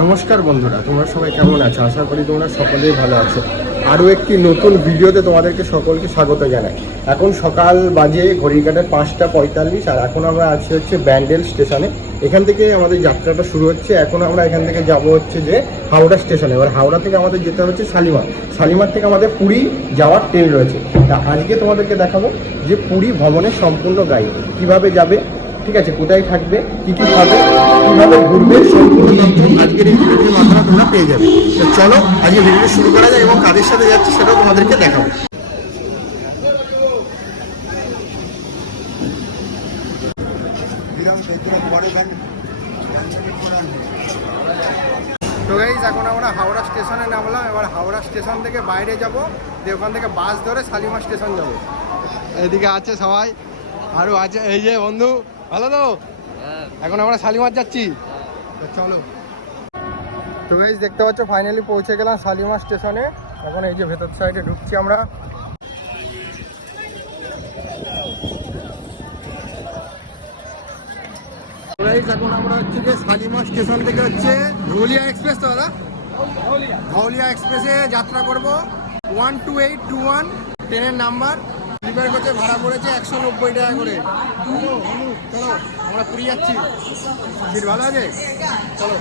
নমস্কার বন্ধুরা, তোমরা সবাই কেমন আছো? আশা করি তোমরা সকলেই ভালো আছো। আরও একটি নতুন ভিডিওতে তোমাদেরকে সকলকে স্বাগত জানাই। এখন সকাল বাজে ঘড়ির কাঁটায় 5:45 আর এখন আমরা আছি হচ্ছে ব্যান্ডেল স্টেশনে। এখান থেকে আমাদের যাত্রাটা শুরু হচ্ছে। এখন আমরা এখান থেকে যাব হচ্ছে যে হাওড়া স্টেশনে। এবার হাওড়া থেকে আমাদের যেতে হচ্ছে শালিমার। শালিমার থেকে আমাদের পুরী যাওয়ার ট্রেন রয়েছে। তা আজকে তোমাদেরকে দেখাবো যে পুরী ভ্রমণের সম্পূর্ণ গাইড কীভাবে যাবে, ঠিক আছে, কোথায় থাকবে, কী কী খাবে, কীভাবে ঘুরবে, সম্পূর্ণ তথ্য আজকের এই ভিডিওটির মাধ্যমে তোমরা পেয়ে যাবে। তো চলো আজকে ভিডিওটি শুরু করা যায় এবং কাদের সাথে যাচ্ছে সেটাও তোমাদেরকে দেখাবো। তো গাইস, এখন আমরা হাওড়া স্টেশনে নামলাম। এবার হাওড়া স্টেশন থেকে বাইরে যাব, দিয়ে ওখান থেকে বাস ধরে শালিমার স্টেশন যাব। এদিকে আছে সবাই, আরও আছে এই যে বন্ধু। ভালো তো? এখন আমরা শালিমার যাচ্ছি, তো চলো। তো গাইস, দেখতে পাচ্ছ ফাইনালি পৌঁছে গেলাম শালিমার স্টেশনে। এখন এই যে ভেতর সাইডে ঢুকছি আমরা। এখন আমরা হচ্ছে যে শালিমার স্টেশন থেকে হচ্ছে ধৌলিয়া এক্সপ্রেস, তো দাদা ধৌলিয়া এক্সপ্রেসে যাত্রা করব। 12821 ট্রেনের নাম্বার। স্লিপার কোচে ভাড়া পড়েছে 190 টাকা করে। চলো আমরা পুরী যাচ্ছি। সিট ভালো আছে? চলো।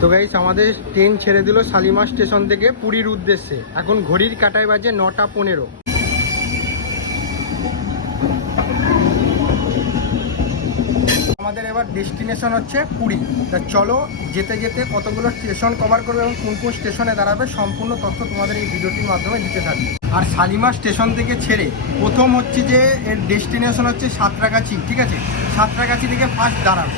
তো গাইস, আমাদের ট্রেন ছেড়ে দিল শালিমার স্টেশন থেকে পুরীর উদ্দেশ্যে। এখন ঘড়ির কাঁটায় বাজে 9:15। আমাদের এবার ডেস্টিনেশন হচ্ছে পুরী। তা চলো, যেতে যেতে কতগুলো স্টেশন কভার করবে এবং কোন কোন স্টেশনে দাঁড়াবে সম্পূর্ণ তথ্য তোমাদের এই ভিডিওটির মাধ্যমে দিতে থাকবে। আর শালিমার স্টেশন থেকে ছেড়ে প্রথম হচ্ছে যে এর ডেস্টিনেশন হচ্ছে সাঁতরাগাছি, ঠিক আছে? সাঁতরাগাছি থেকে ফার্স্ট দাঁড়াবে।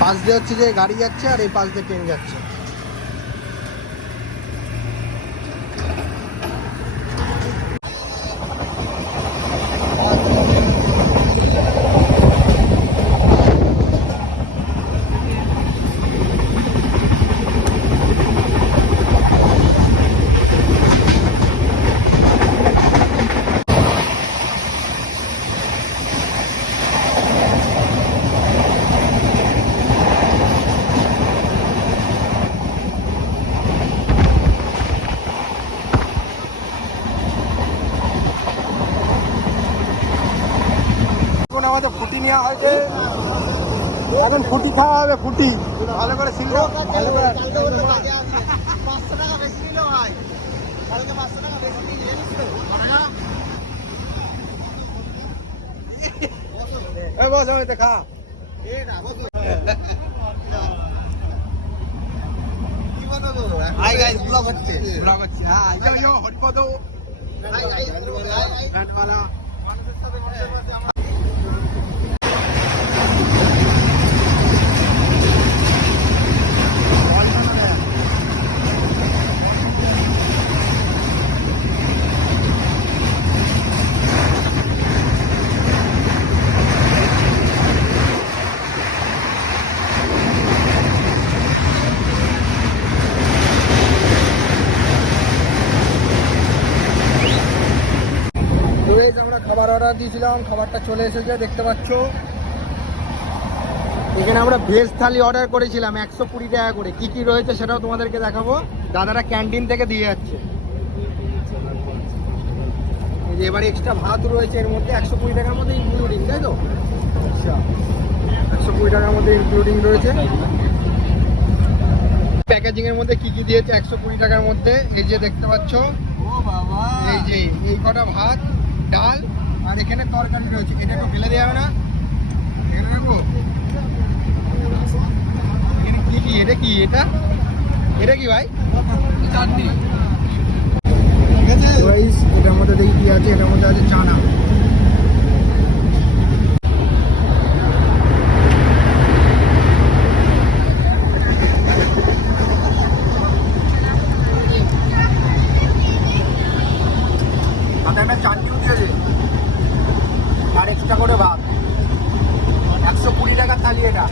পাশ দিয়ে হচ্ছে যে গাড়ি যাচ্ছে আর এই পাশ দিয়ে ট্রেন যাচ্ছে। আমাদের ফুটি নেওয়া হয়েছে, এখন ফুটি খাওয়া হবে। ফুটি ভালো করে ছিল, ভালো করে। বস হয়তো খা। ব্লগ হচ্ছে, হ্যাঁ। হরিপদ আমরা খাবার অর্ডার দিয়েছিলাম, খাবারটা চলে এসেছে দেখতে পাচ্ছ। এখানে আমরা ভেজ থালি অর্ডার করেছিলাম 120 টাকা করে। কি কি রয়েছে সেটাও তোমাদেরকে দেখাবো। দাদারা ক্যান্টিন থেকে দিয়ে যাচ্ছে। এই যে এবার এক্সট্রা ভাত রয়েছে এর মধ্যে 120 টাকার মধ্যে ইনক্লুডিং, তাই তো? আচ্ছা, 120 টাকার মধ্যে ইনক্লুডিং রয়েছে। প্যাকেজিং এর মধ্যে কি কি দিয়েছে 120 টাকার মধ্যে, এই যে দেখতে পাচ্ছ। এই যে এই কটা ভাত, ডাল আর এখানে তরকারি রয়েছে। এটা একটু ফেলে দেওয়া হবে না? এখানে রাখবো। কি কি এটা? কি এটা? এটা কি ভাই? চাটনি। ঠিক আছে গাইস, এটার মধ্যে দেখি কি আছে। এটার মধ্যে আছে চানা। একটা চাটনিও দিয়েছে আর এক্সট্রা করে ভাত। 120 টাকার থালি এটা।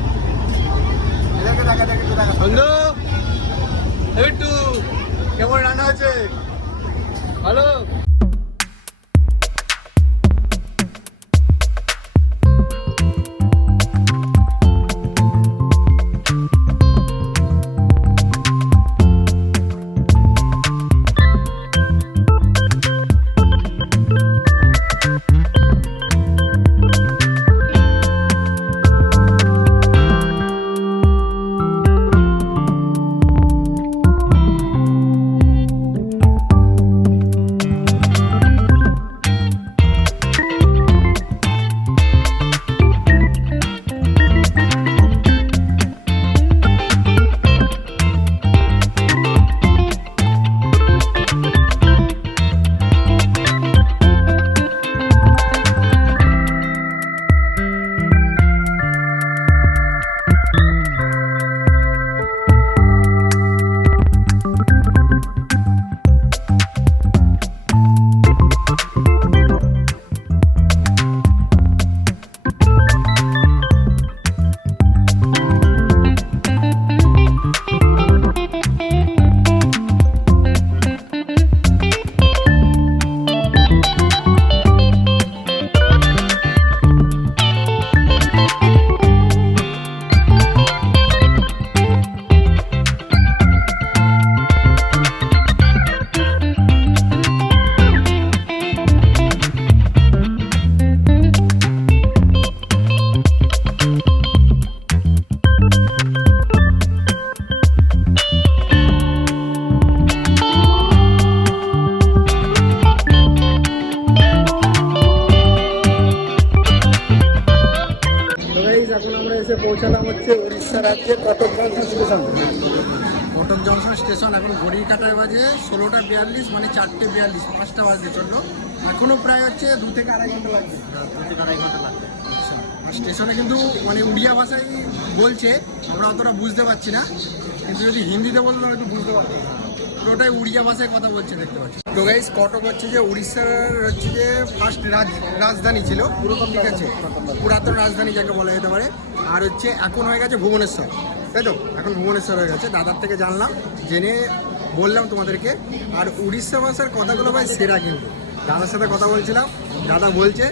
এটাকে দেখা বন্ধু, একটু কেমন রান্না হচ্ছে? ভালো। এসে পৌঁছালাম হচ্ছে উড়িষ্যা রাজ্যের Cuttack junction station. Cuttack junction station এখন ঘড়ির কাঁটার বাজে 16:42, মানে 4:42, 5টা বাজতে চললো। এখনও প্রায় হচ্ছে 2 থেকে আড়াই ঘন্টা লাগবে। 2 থেকে আড়াই ঘন্টা লাগবে। আচ্ছা, আর স্টেশনে কিন্তু মানে উড়িয়া ভাষায় বলছে, আমরা অতটা বুঝতে পারছি না, কিন্তু যদি হিন্দিতে বলতাম একটু বুঝতে পারতাম। পুরোটাই উড়িয়া ভাষায় কথা বলছে, দেখতে পাচ্ছি। তো গাইস, কটক হচ্ছে যে উড়িষ্যার হচ্ছে যে ফার্স্ট রাজধানী ছিল, ঠিক আছে, পুরাতন রাজধানী যাকে বলা যেতে পারে। আর হচ্ছে এখন হয়ে গেছে ভুবনেশ্বর, তাই তো? এখন ভুবনেশ্বর হয়ে গেছে, দাদার থেকে জানলাম, জেনে বললাম তোমাদেরকে। আর উড়িষ্যা ভাষার কথাগুলো ভাই সেরা, কিন্তু দাদার সাথে কথা বলছিলাম, দাদা বলছে,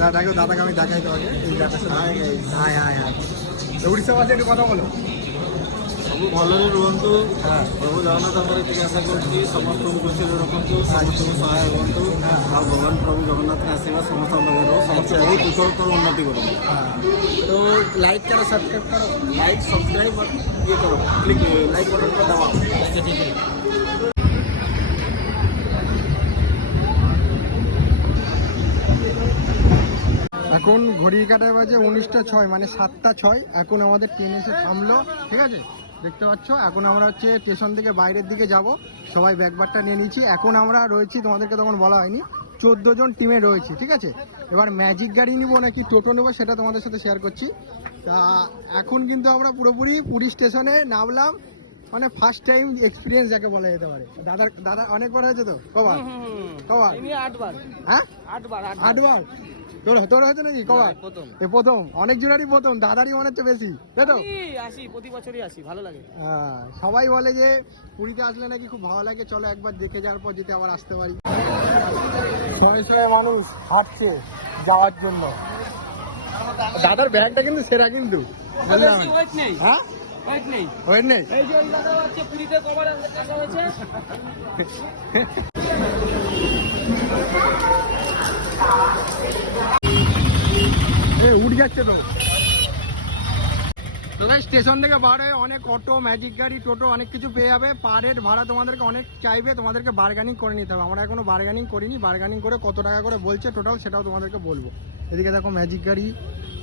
দাদাকে আমি দেখাই তোমাকে এই দাদার সাথে। উড়িষ্যা ভাষায় একটু কথা বলো। ସବୁ ଭଲରେ ରୁହନ୍ତୁ। ପ୍ରଭୁ ଜଗନ୍ନାଥ ଆମର ଏତିକି ଆଶା କରୁଛି, ସମସ୍ତଙ୍କୁ ଖୁସିରେ ରଖନ୍ତୁ, ସମସ୍ତଙ୍କୁ ସହାୟ ହୁଅନ୍ତୁ। ଆଉ ଭଗବାନ ପ୍ରଭୁ ଜଗନ୍ନାଥଙ୍କ ଆଶୀର୍ବାଦ ସମସ୍ତଙ୍କ ପାଖରେ ରହୁ, ସମସ୍ତେ ବହୁତ କୁଶଳତର ଉନ୍ନତି କରନ୍ତୁ। तो लाइक करो, सब्सक्राइब करो। ଲାଇକ୍ ସବସ୍କ୍ରାଇବ୍ ଇଏ କର, କ୍ଲିକ୍ ଲାଇକ୍ ବଟନ୍ पर दबाओ। ठीक है। এখন ঘড়ির কাঁটার বাজে 19:06, মানে 7:06। এখন আমাদের ট্রেন এসে থামলো, ঠিক আছে, দেখতে পাচ্ছ। এখন আমরা হচ্ছে স্টেশন থেকে বাইরের দিকে যাব, সবাই ব্যাগবারটা নিয়ে নিয়েছি। এখন আমরা রয়েছি, তোমাদেরকে তখন বলা হয়নি, 14 জন টিমে রয়েছি, ঠিক আছে। এবার ম্যাজিক গাড়ি নিব নাকি টোটো নেবো সেটা তোমাদের সাথে শেয়ার করছি। তা এখন কিন্তু আমরা পুরোপুরি পুরী স্টেশনে নামলাম, মানে ফার্স্ট টাইম এক্সপিরিয়েন্স যাকে বলা যেতে পারে। দাদা অনেকবার হয়েছে তো? কবার? 8 বার। হ্যাঁ, 8বার। তোর হয়েছে নাকি কবার? প্রথম। অনেক জোড়ারই প্রথম, দাদারই মনে হচ্ছে বেশি, তাই তো? আসি, প্রতি বছরই আসি, ভালো লাগে। হ্যাঁ, সবাই বলে যে পুরীতে আসলে নাকি খুব ভালো লাগে, চলো একবার দেখে যাওয়ার পর যেতে আবার আসতে পারি। শয়ে শয়ে মানুষ হাঁটছে যাওয়ার জন্য। দাদার ব্যাগটা কিন্তু সেরা, কিন্তু ওয়েট নেই, হ্যাঁ, ওয়েট নেই, ওয়েট নেই। এই যে ওই দাদা হচ্ছে পুরীতে কবার আসা হয়েছে। উঠ যাচ্ছে তো। তোদের স্টেশন থেকে বার হয়ে অনেক অটো, ম্যাজিক গাড়ি, টোটো অনেক কিছু পেয়ে যাবে। পার হেড ভাড়া তোমাদেরকে অনেক চাইবে, তোমাদেরকে বার্গেনিং করে নিতে হবে। আমরা এখনো বার্গেনিং করিনি, বার্গেনিং করে কত টাকা করে বলছে টোটাল সেটাও তোমাদেরকে বলবো। এদিকে দেখো ম্যাজিক গাড়ি,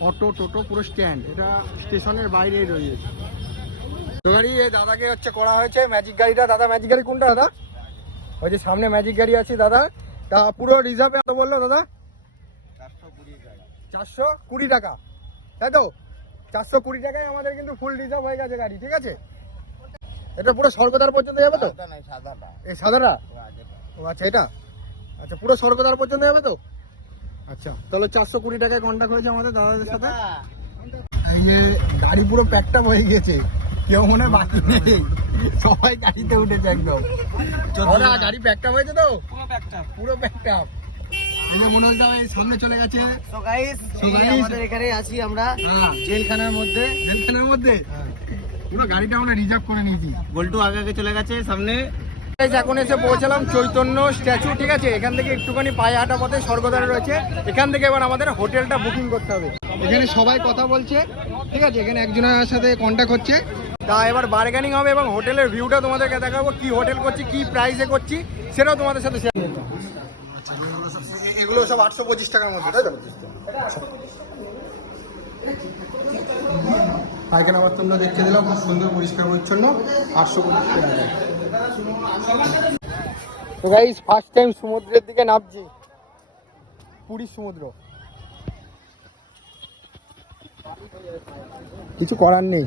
অটো, টোটো, পুরো স্ট্যান্ড, এটা স্টেশনের বাইরেই রয়েছে। তো গাড়ি এই দাদাকে হচ্ছে করা হয়েছে ম্যাজিক গাড়িটা। দাদা ম্যাজিক গাড়ি কোনটা দাদা? ওই যে সামনে ম্যাজিক গাড়ি আছে দাদা। তা পুরো রিজার্ভে এত বললো দাদা? 420 টাকা, তাই তো? 420 টাকায় আমাদের কিন্তু ফুল রিজার্ভ হয়ে গেছে গাড়ি, ঠিক আছে। এটা পুরো স্বর্গদ্বার পর্যন্ত যাবে তো? এই সাদাটা? ও আচ্ছা, এটা আচ্ছা, পুরো স্বর্গদ্বার পর্যন্ত যাবে তো? আচ্ছা, তাহলে 420 টাকায় কন্ট্যাক্ট হয়েছে আমাদের দাদাদের সাথে। এই যে গাড়ি পুরো প্যাকটাপ হয়ে গেছে, কেউ মনে হয় বাকি নেই, সবাই গাড়িতে উঠেছে একদম। গাড়ি প্যাকটাপ হয়েছে তো? পুরো প্যাকটাপ। মনে হচ্ছে সামনে চলে গেছে। আমাদের এখানে আছি আমরা, জেলখানার মধ্যে। পুরো গাড়িটা আমরা রিজার্ভ করে নিয়েছি। গোল্টু আগে চলে গেছে সামনে। এখন এসে পৌঁছালাম চৈতন্য স্ট্যাচু, ঠিক আছে। এখান থেকে একটুখানি পায়ে হাঁটা পথে স্বর্গদ্বার রয়েছে। এখান থেকে এবার আমাদের হোটেলটা বুকিং করতে হবে। এখানে সবাই কথা বলছে, ঠিক আছে, এখানে একজনের সাথে কন্ট্যাক্ট হচ্ছে। তা এবার বার্গেনিং হবে এবং হোটেলের ভিউটা তোমাদেরকে দেখাবো, কি হোটেল করছি, কি প্রাইসে করছি, সেটাও তোমাদের সাথে শেয়ার করবো। এগুলো সব 825 টাকার মধ্যে, তাই তো? পায়খানা বাথরুমটা দেখতে দিলাম, খুব সুন্দর পরিষ্কার পরিচ্ছন্ন, 825 টাকা। তো গাইস, ফার্স্ট টাইম সমুদ্রের দিকে নামছি, পুরীর সমুদ্র। কিছু করার নেই।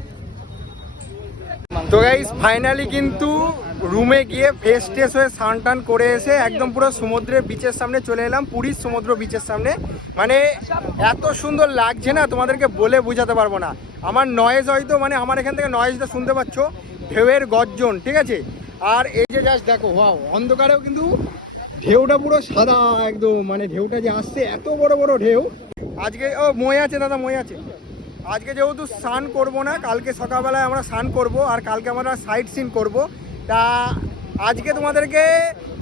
তো গাইস, ফাইনালি কিন্তু রুমে গিয়ে ফ্রেশ ট্রেশ হয়ে স্নান টান করে এসে একদম পুরো সমুদ্রের বিচের সামনে চলে এলাম, পুরীর সমুদ্র বিচের সামনে। মানে এত সুন্দর লাগছে না, তোমাদেরকে বলে বোঝাতে পারবো না। আমার নয়েজ হয়তো, মানে আমার এখান থেকে নয়েজটা শুনতে পাচ্ছ, ঢেউয়ের গর্জন, ঠিক আছে। আর এই যে জাস্ট দেখো, ওয়াও, অন্ধকারেও কিন্তু ঢেউটা পুরো সাদা একদম, মানে ঢেউটা যে আসছে, এত বড় বড় ঢেউ। আজকে মই আছে দাদা, মই আছে। আজকে যেহেতু স্নান করবো না, কালকে সকালবেলায় আমরা স্নান করব, আর কালকে আমরা সাইট সিন করবো। তা আজকে তোমাদেরকে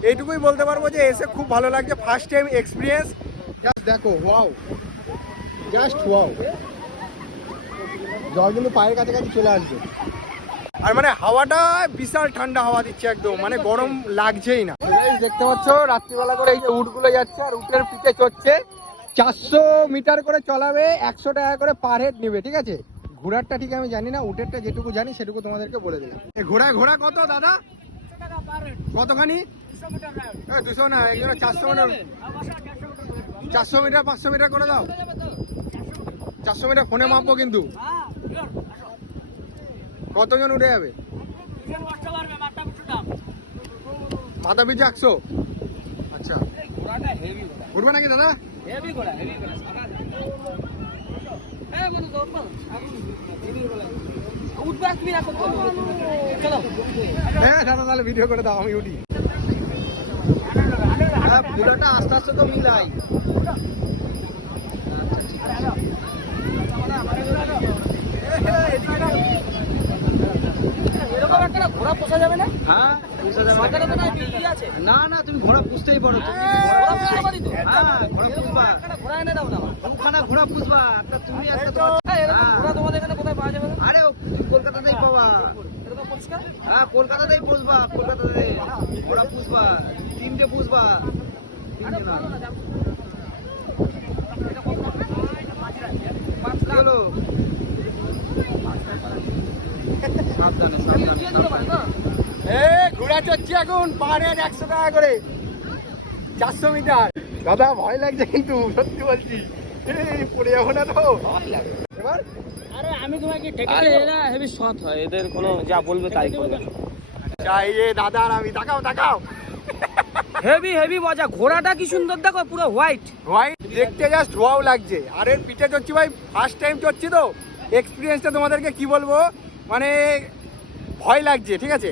এইটুকুই বলতে পারবো যে এসে খুব ভালো লাগছে, ফার্স্ট টাইম এক্সপিরিয়েন্স। জাস্ট দেখো, ওয়াও, জাস্ট ওয়াও। জল কিন্তু পায়ের কাছাকাছি চলে আসবে। আর মানে হাওয়াটা বিশাল ঠান্ডা হাওয়া দিচ্ছে একদম, মানে গরম লাগছেই না। দেখতে পাচ্ছ রাত্রিবেলা করে এই যে উটগুলো যাচ্ছে, আর উটের পিঠে চড়ছে। 400 মিটার করে চলাবে, 100 টাকা করে পার হেড নেবে, ঠিক আছে। ঘোড়ারটা ঠিক আমি জানি না, উটেরটা যেটুকু জানি সেটুকু তোমাদেরকে বলে দিলাম। ঘোড়া ঘোড়া কত দাদা? কতখানি? 200 না, এগুলো 400 মিটার, 400 মিটার 500 মিটার করে দাও। 400 মিটার ফোনে মাপবো কিন্তু। কতজন উঠে যাবে? মাথা পিছু 100? আচ্ছা, উঠবে নাকি দাদা? হ্যাঁ দাদা, তাহলে ভিডিও করে দাও, আমি উঠি। পুরোটা আস্তে আস্তে তো মিলাই। ঘোড়া পোষা যাবে না? হ্যাঁ, না না, তুমি ঘোড়া পুষতেই পারো। ঘোড়া এনে দাও না, দুখানা ঘোড়া পুষবা, একটা তুমি একটা ঘোড়া। তোমাদের এখানে কোথায় পাওয়া যাবে? আরে কলকাতাতেই পাবা। হ্যাঁ, কলকাতাতেই পুষবা, কলকাতাতে ঘোড়া পুষবা, 3টে পুষবা, 3টে না। চলো সাবধানে সাবধানে। ঘোড়া চড়ছি এখন, পার হেড 100 টাকা করে, 400 মিটার। দাদা ভয় লাগছে কিন্তু, সত্যি বলছি, পড়ে যাবো না তো? এবার আরে আমি তোমাকে ঠেকে এরা হেভি সৎ হয়, এদের কোনো যা বলবে তাই করবে। যাই রে দাদা, আর আমি তাকাও তাকাও, হেভি হেভি মজা। ঘোড়াটা কি সুন্দর দেখো, পুরো হোয়াইট হোয়াইট, দেখতে জাস্ট ওয়াও লাগছে। আর এর পিঠে চড়ছি ভাই, ফার্স্ট টাইম চড়ছি তো, এক্সপিরিয়েন্সটা তোমাদেরকে কি বলবো, মানে ভয় লাগছে, ঠিক আছে?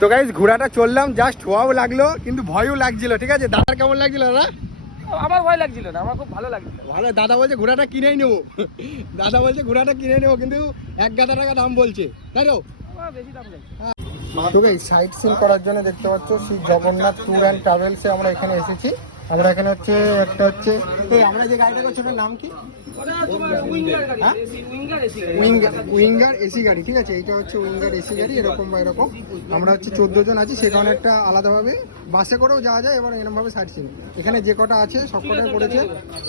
তো গাইস ঘোড়াটা চললাম, জাস্ট ওয়াও লাগলো, কিন্তু ভয়ও লাগছিল, ঠিক আছে? দাদার কেমন লাগছিল দাদা? আমার ভয় লাগছিল না, আমার খুব ভালো লাগছিল। ভালো। দাদা বলছে ঘোড়াটা কিনেই নেবো, দাদা বলছে ঘোড়াটা কিনে নেবো, কিন্তু 1,000 টাকা দাম বলছে, তাই তো? বেশি দাম চাই। তো গাইস সাইট সিন করার জন্য দেখতে পাচ্ছ শ্রী জগন্নাথ ট্যুর অ্যান্ড ট্রাভেলসে আমরা এখানে এসেছি। আমরা এখানে হচ্ছে একটা হচ্ছে, এই আমরা যে গাড়িটা করছি ওটার নাম কি? উইঙ্গার এসি গাড়ি, ঠিক আছে? এইটা হচ্ছে উইঙ্গার এসি গাড়ি, এরকম বা এরকম। আমরা হচ্ছে 14 জন আছি, সে কারণে একটা আলাদাভাবে বাসে করেও যাওয়া যায়, এবার এরকমভাবে সাইট সিন। এখানে যে কটা আছে সব কটাই পড়েছে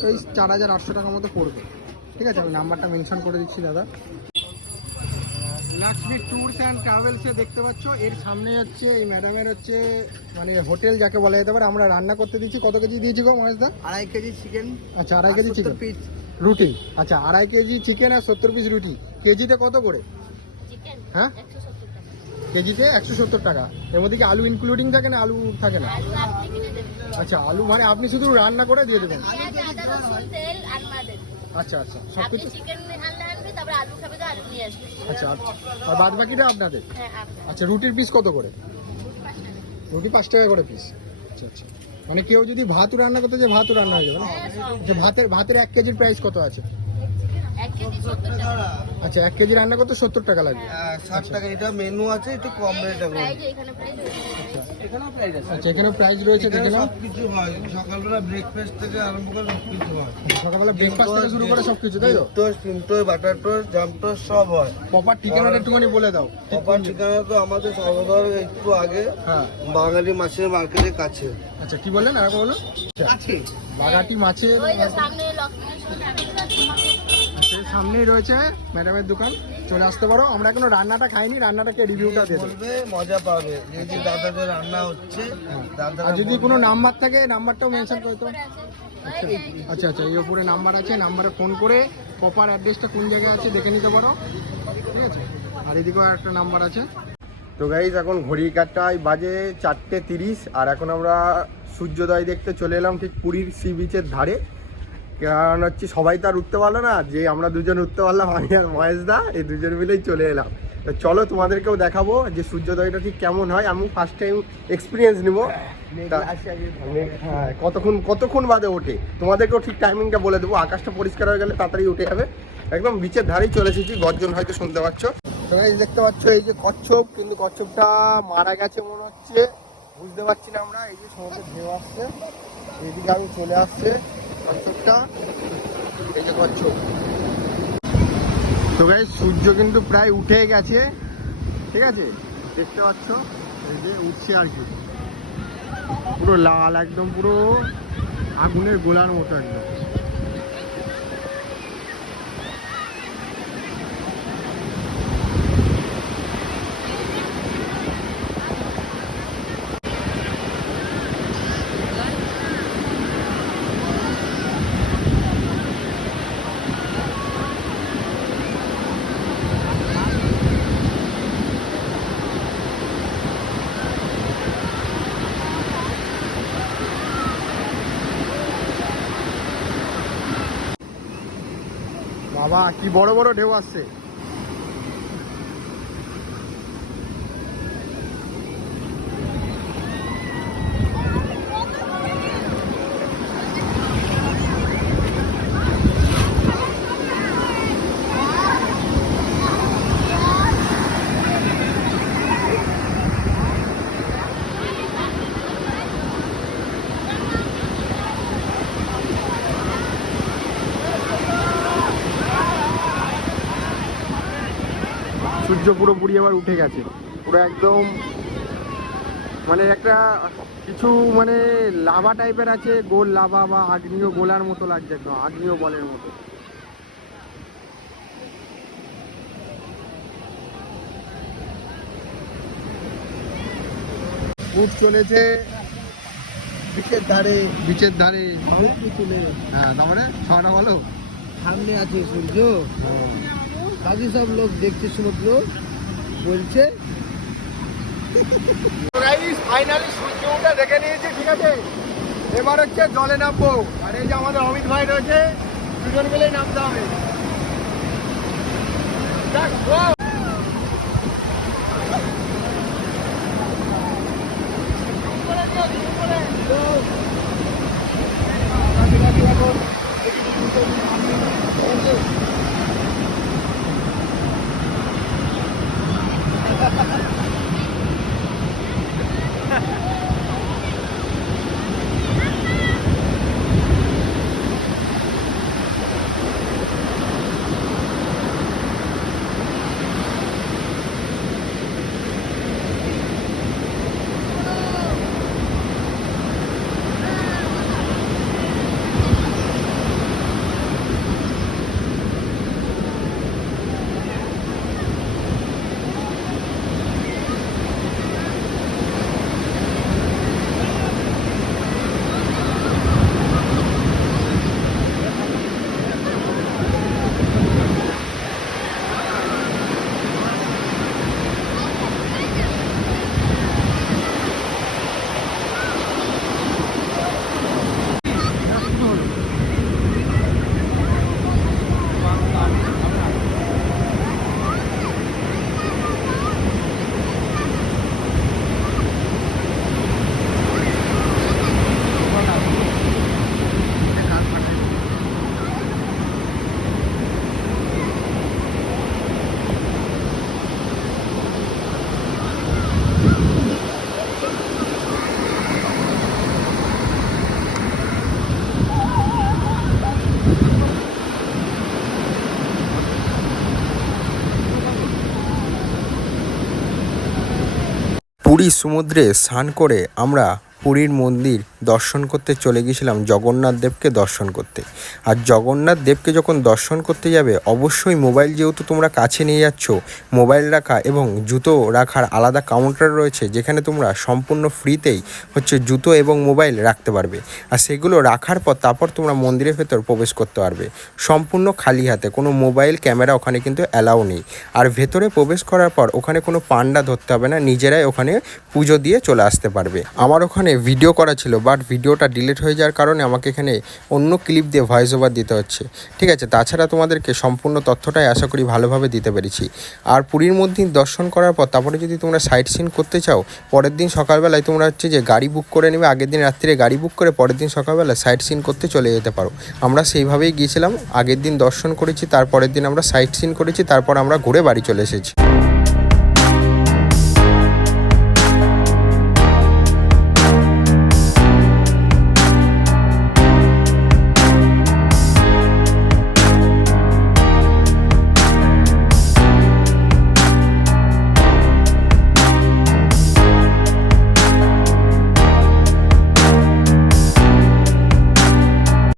ওই 4,800 টাকার মতো পড়বে, ঠিক আছে? আমি নাম্বারটা মেনশন করে দিচ্ছি দাদা। লক্ষ্মী ট্যুরস অ্যান্ড ট্রাভেলসে দেখতে পাচ্ছ, এর সামনে হচ্ছে এই ম্যাডামের হচ্ছে মানে হোটেল যাকে বলা যেতে পারে। আমরা রান্না করতে দিচ্ছি। কত কেজি দিয়েছি গো মহেশদা? 2.5 কেজি চিকেন। আচ্ছা, 2.5 কেজি চিকেন, রুটি। আচ্ছা, 2.5 কেজি চিকেন আর 70 পিস রুটি। কেজিতে কত করে? হ্যাঁ, কেজিতে 170 টাকা। এর মধ্যে কি আলু ইনক্লুডিং থাকে না আলু থাকে না? আচ্ছা, আলু মানে আপনি শুধু রান্না করে দিয়ে দেবেন? আচ্ছা আচ্ছা, সব কিছু। আচ্ছা, আর বাদ বাকিটা আপনাদের? আচ্ছা, রুটির পিস কত করে? রুটি 5 টাকা করে পিস। আচ্ছা আচ্ছা, মানে কেউ যদি ভাত রান্না করতে যায় ভাতও রান্না হয়ে যাবে না? যে ভাতের 1 কেজির প্রাইস কত আছে? আচ্ছা, 1 কেজি রান্না করতে 70 টাকা লাগবে। 60 টাকা। এটা মেনু আছে, একটু কম রেট হবে। আচ্ছা, এখানে প্রাইস রয়েছে, দেখে নাও। সবকিছু হয়, সকালবেলা ব্রেকফাস্ট থেকে আরম্ভ করে সবকিছু হয়। সকালবেলা ব্রেকফাস্ট থেকে শুরু করে সবকিছু, তাই তো? টোস্ট, ডিম টোস্ট, বাটার টোস্ট, জাম টোস্ট সব হয়। প্রপার ঠিকানাটা একটুখানি বলে দাও। প্রপার ঠিকানা তো আমাদের সর্বদর একটু আগে, হ্যাঁ, বাঙালি মাছের মার্কেটের কাছে। আচ্ছা, কি বললেন আর বলো? বাগাটি মাছের সামনেই রয়েছে ম্যাডামের দোকান, চলে আসতে পারো। আমরা এখনো রান্নাটা খাইনি, রান্নাটাকে রিভিউটা দিয়ে দেবো। বলবে মজা পাবে, এই যে দাদাদের রান্না হচ্ছে। আর যদি কোনো নাম্বার থাকে নাম্বারটাও মেনশন করতে। আচ্ছা আচ্ছা, এই ওপরে নাম্বার আছে, নাম্বারে ফোন করে প্রপার অ্যাড্রেসটা কোন জায়গায় আছে দেখে নিতে পারো, ঠিক আছে? আর এদিকেও একটা নাম্বার আছে। তো গাইজ এখন ঘড়ির কাঁটায় বাজে 4:30, আর এখন আমরা সূর্যোদয় দেখতে চলে এলাম ঠিক পুরীর সি বিচের ধারে। কারণ হচ্ছে সবাই তো আর উঠতে পারলো না, যে আমরা দুজন উঠতে পারলাম, আমি আর মহেশদা, এই দুজন মিলেই চলে এলাম। তো চলো তোমাদেরকেও দেখাবো যে সূর্যোদয়টা ঠিক কেমন হয়। আমি ফার্স্ট টাইম এক্সপিরিয়েন্স নিবো। হ্যাঁ, কতক্ষণ বাদে ওঠে তোমাদেরকেও ঠিক টাইমিংটা বলে দেবো। আকাশটা পরিষ্কার হয়ে গেলে তাড়াতাড়ি উঠে যাবে। একদম বিচের ধারেই চলে এসেছি, গর্জন হয়তো শুনতে পাচ্ছ। দেখতে পাচ্ছ এই যে কচ্ছপ, কিন্তু কচ্ছপটা মারা গেছে মনে হচ্ছে, বুঝতে পারছি না আমরা। এই যে সমুদ্রে ঢেউ আসছে, এইদিকে আমি চলে আসছে কচ্ছপটা, এই যে কচ্ছপ। তো গাইস সূর্য কিন্তু প্রায় উঠে গেছে, ঠিক আছে? দেখতে পাচ্ছ এই যে উঠছে আর কি, পুরো লাল, একদম পুরো আগুনের গোলার মতো একদম। বাবা কি বড় বড় ঢেউ আসছে। সূর্য পুরোপুরি আবার উঠে গেছে, পুরো একদম মানে একটা কিছু মানে লাভা টাইপের আছে, গোল লাভা বা আগ্নেয় গোলার মতো লাগছে, একদম আগ্নেয় বলের মতো। উঠ চলেছে বিচের ধারে, বিচের ধারে। হ্যাঁ তারপরে ছটা বলো। সামনে আছে সূর্য, বাকি সব লোক দেখছে, সমুদ্র বলছে। ফাইনালি সূর্য ওঠা দেখে নিয়েছি, ঠিক আছে। এবার হচ্ছে জলে নামবো, আর এই যে আমাদের অমিত ভাই রয়েছে, দুজন মিলেই নামতে হবে। পুরী সমুদ্রে স্নান করে আমরা পুরীর মন্দির দর্শন করতে চলে গেছিলাম জগন্নাথ দেবকে দর্শন করতে। আর জগন্নাথ দেবকে যখন দর্শন করতে যাবে অবশ্যই মোবাইল, যেহেতু তোমরা কাছে নিয়ে যাচ্ছ, মোবাইল রাখা এবং জুতো রাখার আলাদা কাউন্টার রয়েছে, যেখানে তোমরা সম্পূর্ণ ফ্রিতেই হচ্ছে জুতো এবং মোবাইল রাখতে পারবে। আর সেগুলো রাখার পর তারপর তোমরা মন্দিরের ভেতর প্রবেশ করতে পারবে সম্পূর্ণ খালি হাতে, কোনো মোবাইল ক্যামেরা ওখানে কিন্তু অ্যালাউ নেই। আর ভেতরে প্রবেশ করার পর ওখানে কোনো পান্ডা ধরতে হবে না, নিজেরাই ওখানে পুজো দিয়ে চলে আসতে পারবে। আমার ওখানে ভিডিও করা ছিল, বাট ভিডিওটা ডিলিট হয়ে যাওয়ার কারণে আমাকে এখানে অন্য ক্লিপ দিয়ে ভয়েস ওভার দিতে হচ্ছে, ঠিক আছে। তাছাড়া তোমাদেরকে সম্পূর্ণ তথ্যটাই আশা করি ভালোভাবে দিতে পেরেছি। আর পুরীর মধ্যে দর্শন করার পর তারপরে যদি তোমরা সাইট সিন করতে চাও, পরের দিন সকালবেলায় তোমরা হচ্ছে যে গাড়ি বুক করে নেবে, আগের দিন রাত্রিরে গাড়ি বুক করে পরের দিন সকালবেলা সাইট সিন করতে চলে যেতে পারো। আমরা সেইভাবেই গিয়েছিলাম, আগের দিন দর্শন করেছি, তারপরের দিন আমরা সাইট সিন করেছি, তারপর আমরা ঘুরে বাড়ি চলে এসেছি।